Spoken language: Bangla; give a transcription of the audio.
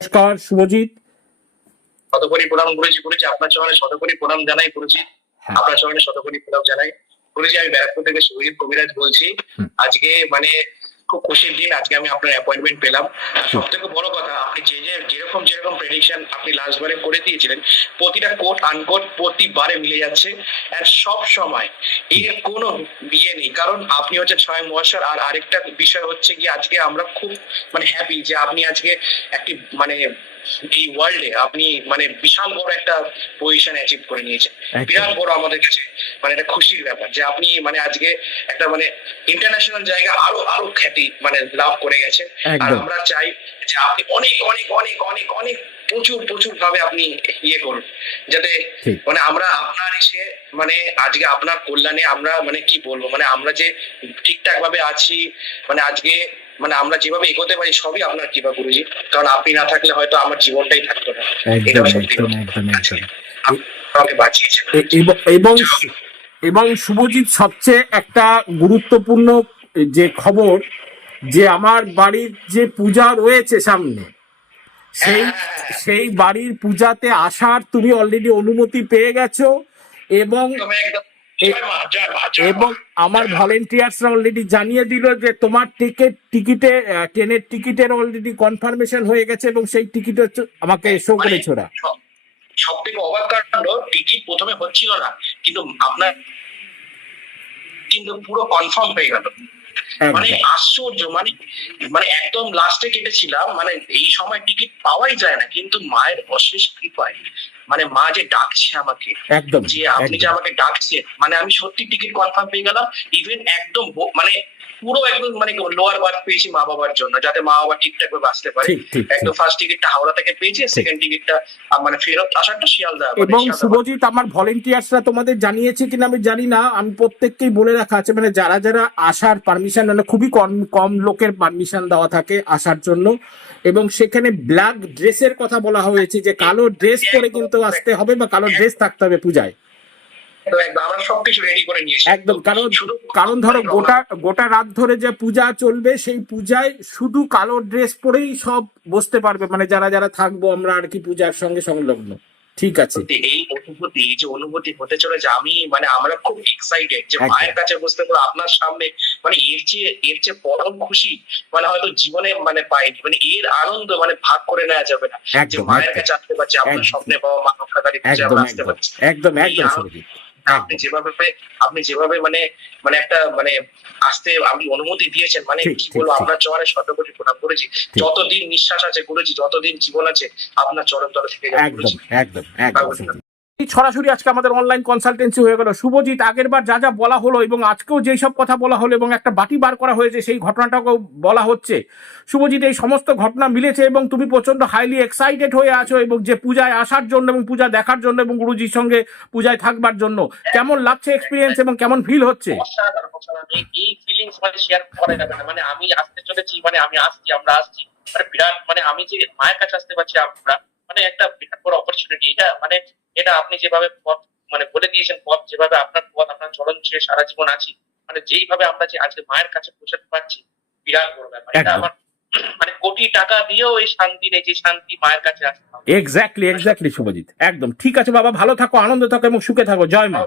নমস্কার শুভজিৎ। শতকরি প্রণাম গুরুজি গুরুজি আপনার চরণে শতকরি প্রণাম জানাই গুরুজি। হ্যাঁ। আপনার চরণে শতকরি প্রণাম জানাই। গুরুজি আমি ব্যারাকপুর থেকে শুভজিৎ কবিরাজ বলছি। আজকে মানে খুব খুশির দিন আজকে আমি আপনার অ্যাপয়েন্টমেন্ট পেলাম। সব থেকে বড় কথা আপনি যে যে যেরকম যেরকম প্রেডিকশন আপনি লাস্ট বারে করে দিয়েছিলেন প্রতিটা কোট আনকোট প্রতিবারে মিলে যাচ্ছে। আর সব সময় এর কোনো বিয়ে নেই। কারণ আপনি হচ্ছে ছয় মহাশয় আর আরেকটা বিষয় হচ্ছে কি আজকে আমরা খুব মানে হ্যাপি যে আপনি আজকে একটি মানে এই ওয়ার্ল্ডে আপনি মানে বিশাল বড় একটা পজিশন অ্যাচিভ করে নিয়েছেন। বিরাট বড় আমাদের কাছে মানে একটা খুশির ব্যাপার যে আপনি মানে আজকে একটা মানে ইন্টারন্যাশনাল জায়গা আরও আরও খ্যাতি মানে লাভ করে গেছেন। আর আমরা চাই যে আপনি অনেক অনেক অনেক অনেক অনেক প্রচুর প্রচুর ভাবে আপনি ইয়ে করুন। যাতে মানে আমরা আপনার এসে মানে আজকে আপনার কল্যাণে আমরা মানে কি বলব মানে আমরা যে ঠিকঠাক ভাবে আছি মানে আজকে মানে আমরা যেভাবে এগোতে পারি সবই আপনার কৃপা গুরুজি। কারণ আপনি না থাকলে হয়তো আমার জীবনটাই থাকতো না। একদম সত্যি একদম একদম একদম। আমাকে বাঁচিয়েছেন এবং- এবং শুভজিৎ সবচেয়ে একটা গুরুত্বপূর্ণ যে খবর যে আমার বাড়ির যে পূজা রয়েছে সামনে সেই সেই বাড়ির পূজাতে আসার তুমি অলরেডি অনুমতি পেয়ে গেছো এবং। এবং আমার ভলেন্টিয়ার্সরা অলরেডি জানিয়ে দিল যে তোমার টিকিট টিকিটে ট্রেনের টিকিটের অলরেডি কনফার্মেশন হয়ে গেছে এবং সেই টিকিট আমাকে শো করেছে ওরা সব থেকে অবাক কাণ্ড টিকিট প্রথমে হচ্ছিল না কিন্তু আপনার কিন্তু পুরো কনফার্ম হয়ে গেল। মানে আশ্চর্য মানে মানে একদম লাস্টে কেটেছিলাম মানে এই সময় টিকিট পাওয়াই যায় না কিন্তু মায়ের অশেষ কৃপায় মানে মা যে ডাকছে আমাকে একদম যে আপনি যে আমাকে ডাকছেন মানে আমি সত্যি টিকিট কনফার্ম পেয়ে গেলাম ইভেন একদম মানে পুরো একদম মানে লোয়ার বার্থ পেয়েছি মা বাবার জন্য যাতে মা বাবা ঠিকঠাক করে আসতে পারে। একদম ফার্স্ট টিকিটটা হাওড়া থেকে পেয়েছি সেকেন্ড টিকিটটা মানে ফেরত আসারটা শিয়ালদা। মানে এবং শুভজিৎ আমার ভলেন্টিয়ার্সরা তোমাদের জানিয়েছে কিনা আমি জানি না আমি প্রত্যেককেই বলে রাখা আছে মানে যারা যারা আসার পারমিশন মানে খুবই কম কম লোকের পারমিশন দেওয়া থাকে আসার জন্য। এবং সেখানে ব্ল্যাক ড্রেসের কথা বলা হয়েছে যে কালো ড্রেস পরে কিন্তু আসতে হবে বা কালো ড্রেস থাকতে হবে পূজায়। আমরা সবকিছু রেডি করে নিয়েছি। একদম কারণ কারণ ধরো গোটা গোটা রাত ধরে যে পূজা চলবে সেই পূজায় শুধু কালো ড্রেস পরেই সব বসতে পারবে। মানে যারা যারা থাকব আমরা আর কি পূজার সঙ্গে সংলগ্ন। ঠিক আছে। এই অনুভূতি যে অনুভূতি হতে চলেছে আমি মানে আমরা খুব এক্সাইটেড যে মায়ের কাছে বসতে পারব আপনার সামনে মানে এর চেয়ে এর চেয়ে পরম খুশি মানে হয়তো জীবনে মানে পাইনি। মানে এর আনন্দ মানে ভাগ করে নেওয়া যাবে না। যে মায়ের কাছে আসতে পারছি আপনার স্বপ্নে বাবা মা রক্ষাকারী একদম একদম। একদম শুভজিৎ আপনি যেভাবে আপনি যেভাবে মানে মানে একটা মানে আসতে আপনি অনুমতি দিয়েছেন মানে কি বলব আপনার চরণে শত কোটি প্রণাম করেছি। যতদিন নিঃশ্বাস আছে করেছি যতদিন জীবন আছে আপনার চরণ তরফ থেকে একদম একদম সরাসরি আজকে আমাদের অনলাইন কনসালটেন্সি হয়ে গেল। শুভজিৎ আগের বার যা যা বলা হলো এবং আজকেও যেই সব কথা বলা হলো এবং একটা বাটি বার করা হয়েছে, সেই ঘটনাটাকেও বলা হচ্ছে। শুভজিৎ, এই সমস্ত ঘটনা মিলেছে এবং তুমি প্রচণ্ড হাইলি এক্সাইটেড হয়ে আছো এবং যে পূজায় আসার জন্য এবং পূজা দেখার জন্য এবং গুরুজির সঙ্গে পূজায় থাকবার জন্য। কেমন লাগছে এক্সপিরিয়েন্স এবং কেমন ফিল হচ্ছে? মানে মানে আমি আসতে চলেছি মানে আমি আসছি, আমরা আসছি। মানে বিরাট মানে আমি যে মায়ের কাছে আসতে পারছি, আমরা মানে একটা বিরাট বড় অপরচুনিটি এটা মানে এটা আপনি যেভাবে পথ মানে বলে দিয়েছেন পথ যেভাবে আপনার পথ আপনার চলন ছেড়ে সারা জীবন আছি মানে যেইভাবে আমরা যে আজকে মায়ের কাছে পৌঁছাতে পারছি বিরাট বড় ব্যাপার। এটা আমার মানে কোটি টাকা দিয়েও এই শান্তি নেই যে শান্তি মায়ের কাছে আসতে হবে এক্স্যাক্টলি এক্স্যাক্টলি শুভজিৎ। একদম। ঠিক আছে বাবা ভালো থাকো আনন্দ থাকো এবং সুখে থাকো। জয় মা।